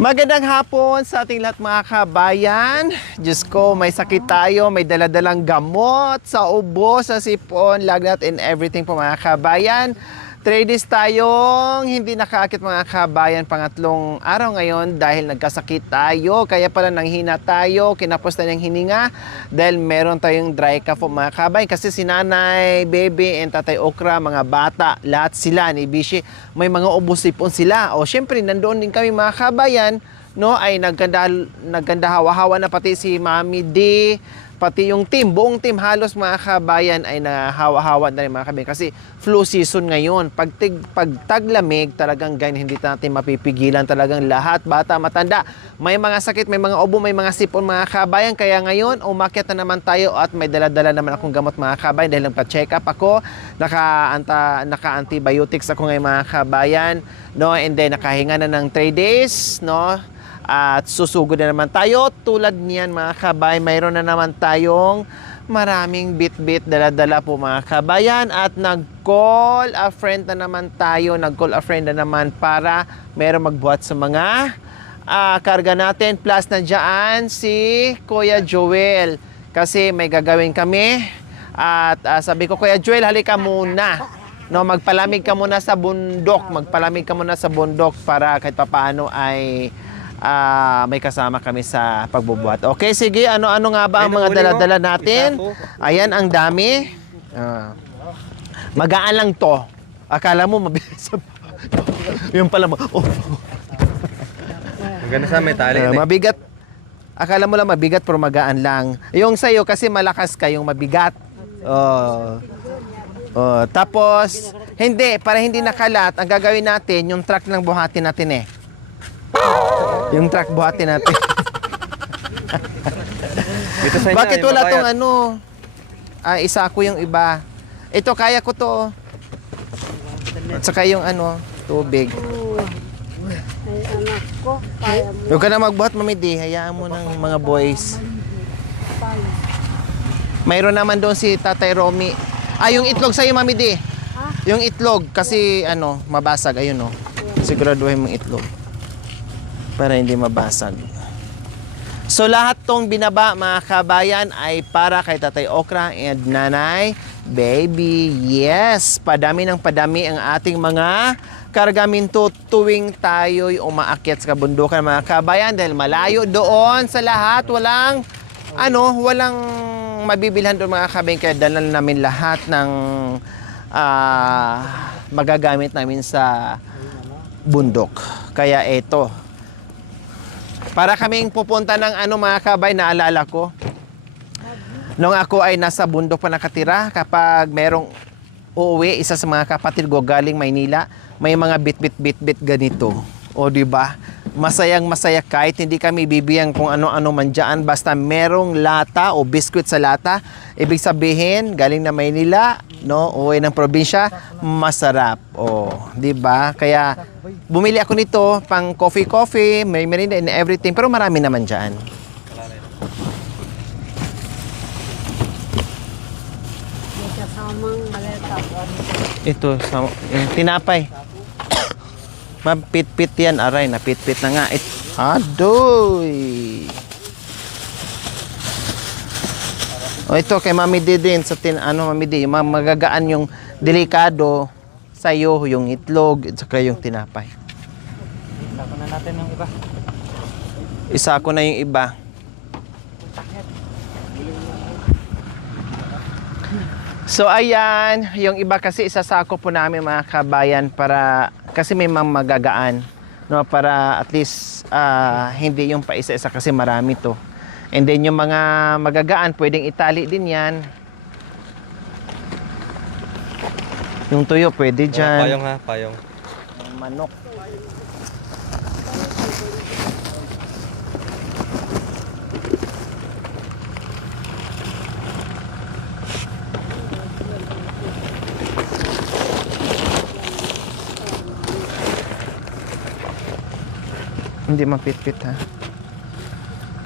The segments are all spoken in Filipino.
Magandang hapon sa ating lahat mga kabayan. Diyos ko, may sakit tayo, may daladalang gamot sa ubo, sa sipon, lagnat and everything po mga kabayan. 3 days tayong hindi nakaakit mga kabayan, pangatlong araw ngayon dahil nagkasakit tayo. Kaya pala nanghina tayo, kinapos na ng hininga dahil meron tayong dry cough mga kabayan. Kasi si Nanay, Baby, and Tatay Okra, mga bata, lahat sila ni Bishi, may mga ubo-sipon sila. O syempre, nandoon din kami mga kabayan, no, ay nagganda hawa-hawa na pati si Mami D, pati yung team, buong team halos mga kabayan ay nahawa-hawa na rin mga kabayan kasi flu season ngayon. Pag taglamig, talagang ganyan, hindi natin mapipigilan talagang lahat, bata, matanda. May mga sakit, may mga ubo, may mga sipon mga kabayan. Kaya ngayon, umakyat na naman tayo at may dala-dala naman akong gamot mga kabayan dahil nagpa-check up ako. Naka-antibiotics ako ngayon mga kabayan. No? And then nakahinga na ng 3 days. No? At susugod na naman tayo. Tulad niyan mga kabay, mayroon na naman tayong maraming bit-bit dala-dala po mga kabayan. At nag-call a friend na naman tayo. Nag-call a friend na naman para mayroon magbuhat sa mga karga natin. Plus na dyan si Kuya Joel. Kasi may gagawin kami. At sabi ko, Kuya Joel, halika muna. No, magpalamig ka muna sa bundok. Magpalamig ka muna sa bundok para kahit papaano ay may kasama kami sa pagbubuhat. Okay, sige. Ano nga ba ang mga dala-dala natin? Ayan, ang dami. Magaan lang to. Akala mo mabilis. Yung pala mo. Oh. Maganda sa may tali. Mabigat. Akala mo lang mabigat pero magaan lang. Yung sa'yo kasi malakas ka, yung mabigat. Tapos, hindi. Para hindi nakalat, ang gagawin natin, yung truck lang buhatin natin eh. Yung truck buhatin natin. Dito sa inyo, Bakit yung wala papayat. tong isa ko yung iba. Ito, kaya ko to. At saka yung tubig. Ay, anak ko, kaya mo. Huwag ka na magbuhat, Mami D. Hayaan mo ng mga boys. Mayroon naman doon si Tatay Romy. Yung itlog sa'yo, Mami D. Yung itlog, kasi mabasag. Ayun, siguraduhin mong itlog. Para hindi mabasag. So lahat tong binaba mga kabayan ay para kay Tatay Okra and Nanay Baby. Yes, padami ng padami ang ating mga kargamento tuwing tayo'y umaakyat sa kabundukan mga kabayan dahil malayo doon sa lahat. Walang mabibilhan doon mga kabayan kaya dalan namin lahat ng magagamit namin sa bundok. Kaya ito. Para kaming pupunta ng mga kabay, naalala ko. Nung ako ay nasa bundok pa nakatira, kapag merong uuwi, isa sa mga kapatid ko galing Maynila, may mga bit ganito. O di ba? Masayang masaya kahit hindi kami bibiyang kung ano-ano man dyan, basta merong lata o biskwit sa lata, ibig sabihin, galing na Maynila, uwi ng probinsya, masarap. O, di ba? Kaya bumili ako nito pang coffee, may merinda and everything, pero marami naman dyan. May kasamang maleta. Ito, yung tinapay. Mapit-pit yan, aray, napit-pit na nga. Adoy! O ito, kay Mami D din, sa Mami D, yung magagaan yung delikado sa'yo, yung itlog, at saka yung tinapay. Isa na natin yung iba. Isa ko na yung iba. So ayan, yung iba kasi isasako po namin mga kabayan para kasi may magagaan, para at least hindi yung paisa-isa kasi marami to. And then yung mga magagaan pwedeng itali din yan. Yung tuyo pwede dyan. Payong ha, payong. Yung manok. Hindi mapit-pit ha.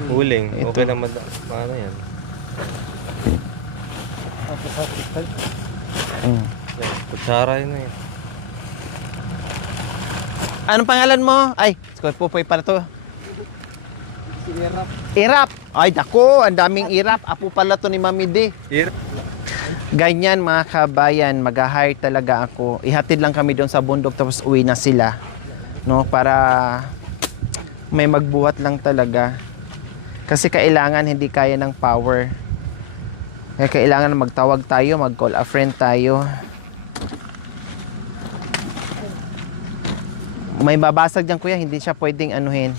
Uling. Ito. Okay naman. Paano yan? Mm. Kutsara yun na yun. Anong pangalan mo? Ay, Pupoy para to. Irap. Ay, dako, ang daming irap. Apo pala to ni Mami D. Ganyan mga kabayan, mag-hire talaga ako. Ihatid lang kami doon sa bundok tapos uwi na sila. No, para may magbuhat lang talaga. Kasi kailangan hindi kaya ng power. Kaya kailangan magtawag tayo, mag-call a friend tayo. May babasag diyan kuya, hindi siya pwedeng anuhin.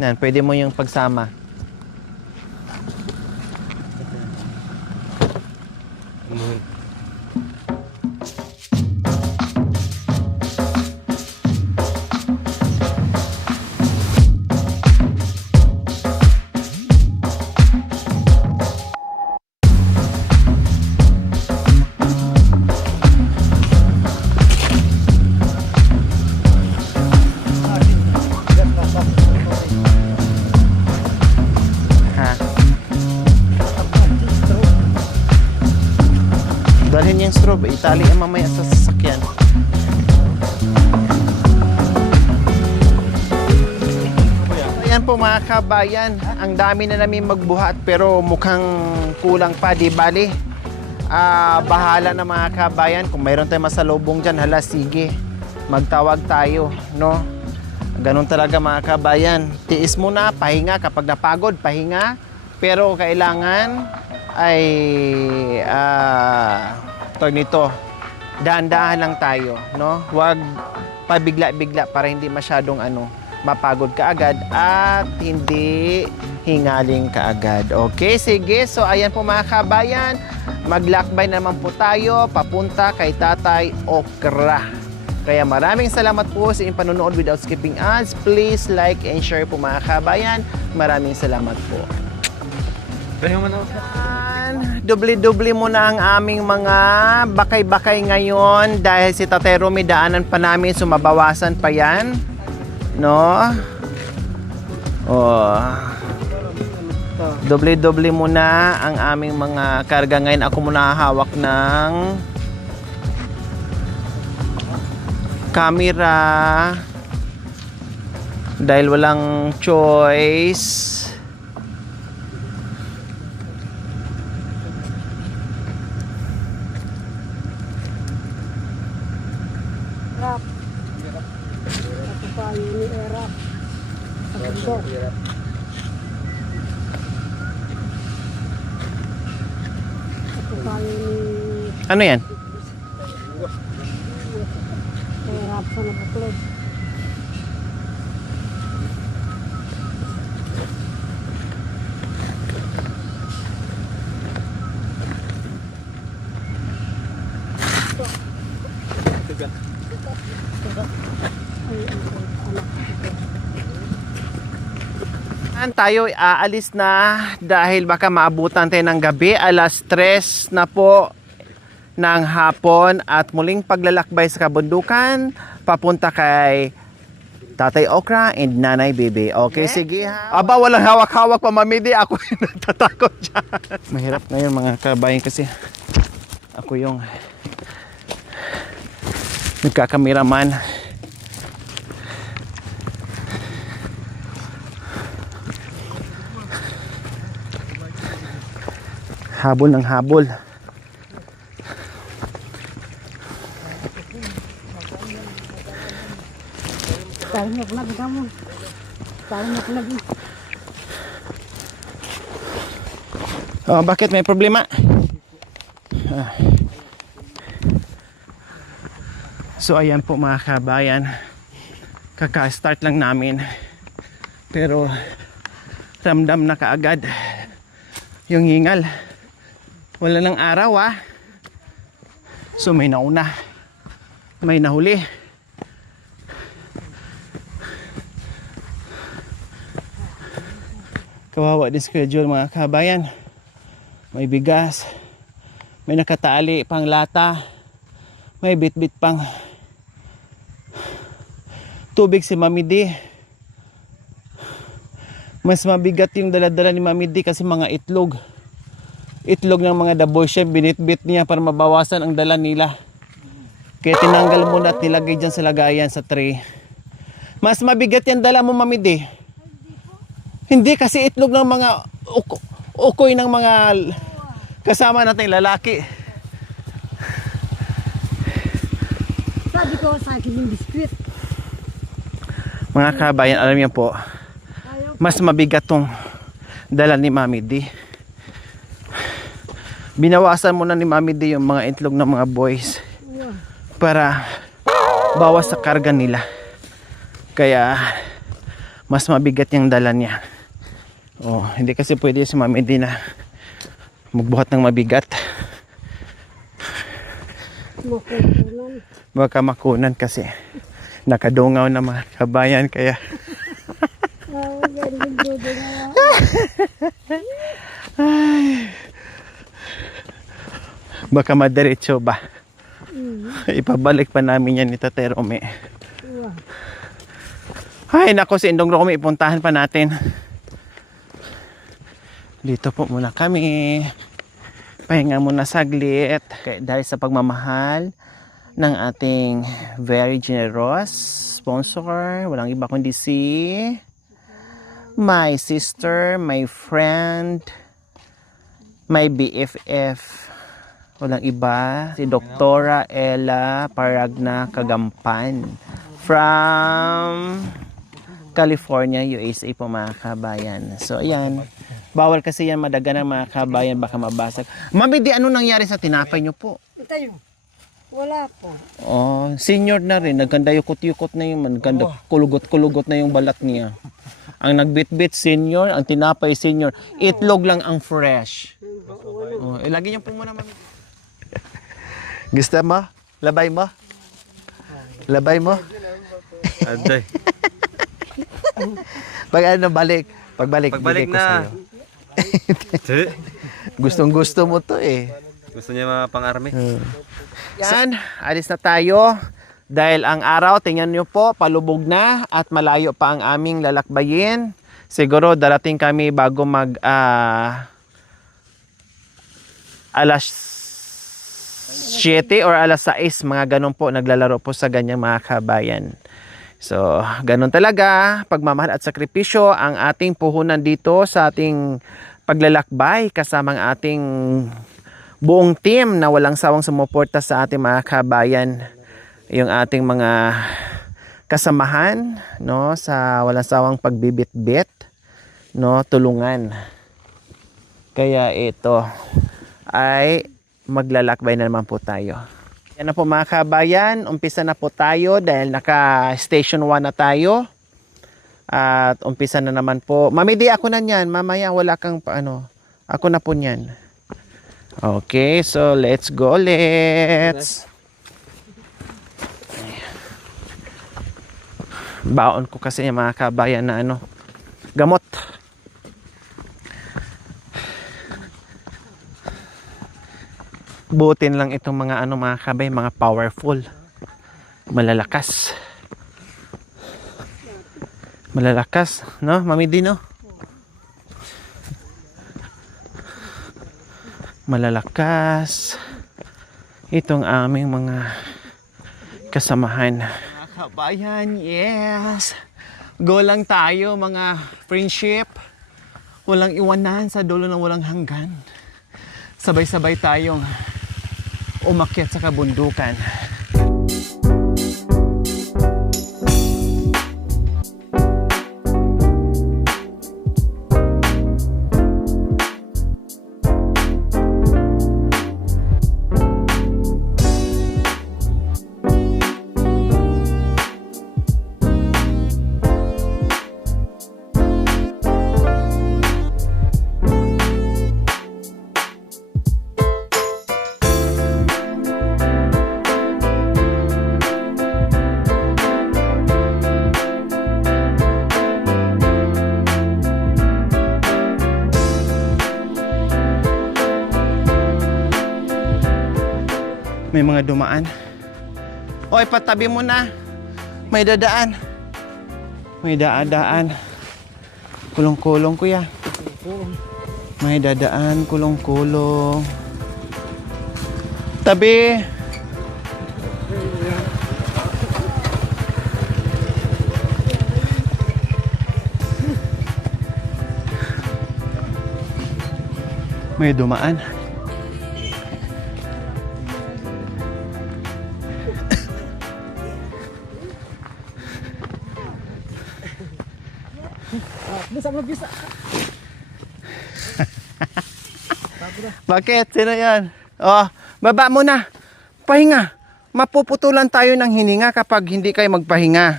Yan, pwede mo yung pagsama. Ha? Dalhin yung strobe, itali ang mamaya sa sasakyan. Ayan po mga kabayan, ang dami na namin magbuhat pero mukhang kulang pa, di bali. Bahala na mga kabayan, kung mayroon tayong masalubong dyan, hala sige, magtawag tayo, no? Ganun talaga mga kabayan, tiis muna, pahinga, kapag napagod, pahinga, pero kailangan ay tawag nito, dahan-dahan lang tayo, no? Huwag pabigla-bigla para hindi masyadong mapagod ka agad at hindi hingaling ka agad. Okay, sige. So ayan po mga kabayan, maglakbay naman po tayo papunta kay Tatay Okra. Kaya maraming salamat po sa inyong panonood without skipping ads. Please like and share po mga kabayan. Maraming salamat po. Dubli-dubli mo na ang aming mga bakay-bakay ngayon dahil si Tatay Romy daanan pa namin, sumabawasan pa yan. No? Oh. Dubli-dubli mo na ang aming mga karga ngayon. Ako muna hawak ng camera dahil walang choice. Erap. Ako tayo ni Erap. Sa bundok. Ako tayo ni Ano yan? Erap sa nabuklod. Tayo aalis na dahil baka maabutan tayo ng gabi. Alas 3 na po ng hapon at muling paglalakbay sa kabundukan papunta kay Tatay Okra and Nanay Bebe. Okay, sige ha. Aba, walang hawak-hawak pa, Mamidi. Ako yung nagtatakot dyan. Mahirap ngayon mga kabayan kasi ako yung nagkakameraman. Habol ng habol. Tahinyak na bigamo. Tahinyak na bigamo. Oh, bakit may problema? So ayan po mga kabayan, kaka-start lang namin pero ramdam na kaagad yung hingal. Wala ng araw so may nauna, may nahuli. Kawawa din schedule mga kabayan. May bigas, may nakatali pang lata, may bit-bit pang tubig si Mami D. Mas mabigat yung dala-dala ni Mami D kasi mga itlog. itlog ng mga daboy siya, binitbit niya para mabawasan ang dala nila. Kaya tinanggal muna at nilagay dyan sa lagayan sa tray. Mas mabigat yan dala mo, Mamidi. Hindi kasi itlog ng mga ukoy ng mga kasama nating lalaki. Sabi ko sa akin yung biskwit. Mga kabayan, alam niyo po, Ayaw. mas mabigat tong dala ni Mami D. Binawasan muna ni Mami D yung mga itlog ng mga boys para bawas sa karga nila. Kaya mas mabigat yung dala niya. Oh, hindi kasi pwede si Mami D na magbuhat ng mabigat. Makukunan. Baka makunan kasi nakadungaw na mga kabayan kaya Gandun dodo na yan. baka madiretso ba. Ipabalik pa namin yan ni Tate Rome. Ay nako, si Indong Rome, ipuntahan pa natin. Dito po muna kami. Pahinga muna saglit. Kaya dahil sa pagmamahal ng ating very generous sponsor, walang iba kundi si my sister, my friend, my BFF, walang iba, si Doktora Ella Paragna Kagampan from California, USA po mga kabayan. So ayan, bawal kasi yan madaga ng mga kabayan, baka mabasag. Mami, di ano nangyari sa tinapay nyo po? Tayo. Wala po. Oh, senior na rin, nagkanda yukot-yukot na yung, nagkanda kulugot-kulugot na yung balat niya. Ang nagbitbit senior, ang tinapay senior, itlog lang ang fresh. Oh, ilagay niyo po muna, Mami. Gusto mo? Labay mo? Labay mo? Aday. Pag ano, balik. Pagbalik Pagbalik bigay ko na. sa'yo. Gustong gusto mo to eh. Gusto niya mga pang-army? Yan, alis na tayo. Dahil ang araw, tingnan nyo po, palubog na at malayo pa ang aming lalakbayin. Siguro darating kami bago mag alas 7 or alas 6, mga ganun po, naglalaro po sa ganyang mga kabayan. So, ganun talaga, pagmamahal at sakripisyo ang ating puhunan dito sa ating paglalakbay kasama ang ating buong team na walang sawang sumuporta sa ating mga kabayan, yung ating mga kasamahan, no, sa walang sawang pagbibit-bit, no, tulungan. Kaya ito ay maglalakbay na naman po tayo. Yan na po mga kabayan, umpisa na po tayo dahil naka station 1 na tayo. At umpisa na naman po. Mami, di ako na niyan, mamaya wala kang ano, ako na po niyan. Okay, so let's go, let's. Baon ko kasi yung mga kabayan na ano, gamot. Butin lang itong mga ano mga kabay, mga powerful. Malalakas. Malalakas, no? Mami di, no? Malalakas itong aming mga kasamahan. Mga kabayan, yes, go lang tayo mga friendship, walang iwanan sa dulo ng walang hanggan, sabay-sabay tayong umakyat sa kabundukan. May mga dumaan. Oy, patabi mo na. May dadaan. May daan. Kulong-kulong, kuya. May dadaan, kulong-kulong. Tabi. May dumaan. Bakit? Sino yan? Oh, baba muna. Pahinga. Mapuputulan tayo ng hininga kapag hindi kayo magpahinga.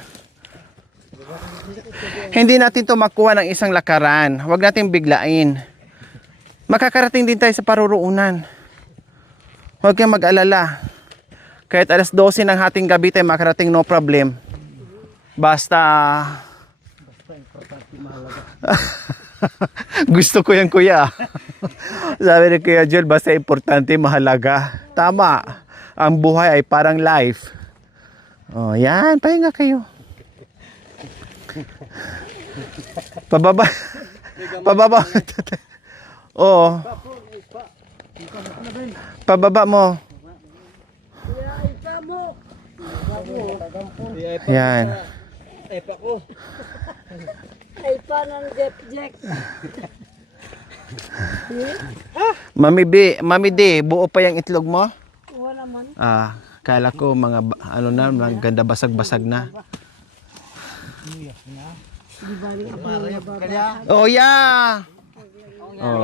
Hindi natin to makuha ng isang lakaran. Huwag natin biglain. Makakarating din tayo sa paruroonan. Huwag kang mag-alala. Kahit alas 12 ng hating gabi tayo makarating, no problem. Basta... Gusto ko yan, kuya. Sabi ni Kuya Joel, basta importante, mahalaga. Tama. Ang buhay ay parang life. Oh, yan. Pahinga kayo. Pababa. Pababa. Oo. Pababa mo. Yan. Ay pa ng Jack. Mami D, buo pa yung itlog mo? Wala naman. Ah, kala ko mga ano na, mga ganda basag-basag na. Oh, yeah. Oh.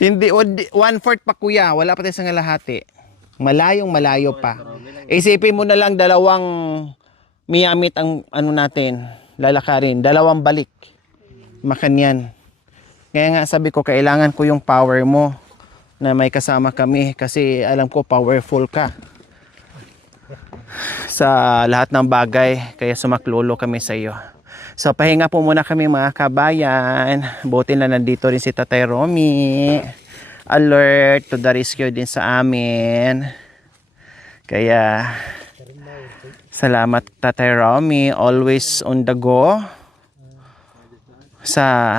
Hindi, 1/4 pa kuya, wala pa tayo sa ngalahati. Malayo pa. Isipin mo na lang dalawang miyamit ang ano natin, lalakarin, dalawang balik. Makanyan. Kaya nga sabi ko, kailangan ko yung power mo na may kasama kami kasi alam ko powerful ka sa lahat ng bagay, kaya sumaklolo kami sa iyo. So pahinga po muna kami mga kabayan. Buti na nandito rin si Tatay Romy. Alert to the rescue din sa amin. Kaya salamat Tatay Romy, always on the go sa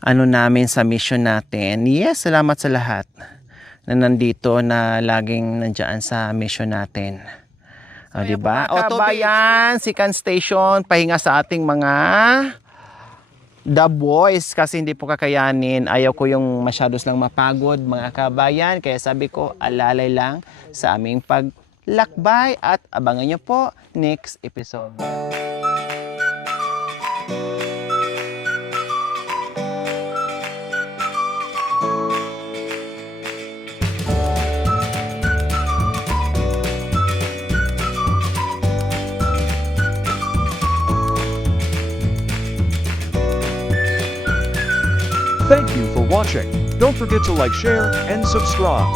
ano namin, sa mission natin. Yes, salamat sa lahat na nandito, na laging nandiyan sa mission natin. O, diba? O, kabayan, Sikan Station, pahinga sa ating mga The Boys kasi hindi po kakayanin. Ayaw ko yung masyados lang mapagod mga kabayan. Kaya sabi ko, alalay lang sa aming paglakbay at abangan nyo po next episode. Thank you for watching. Don't forget to like, share, and subscribe.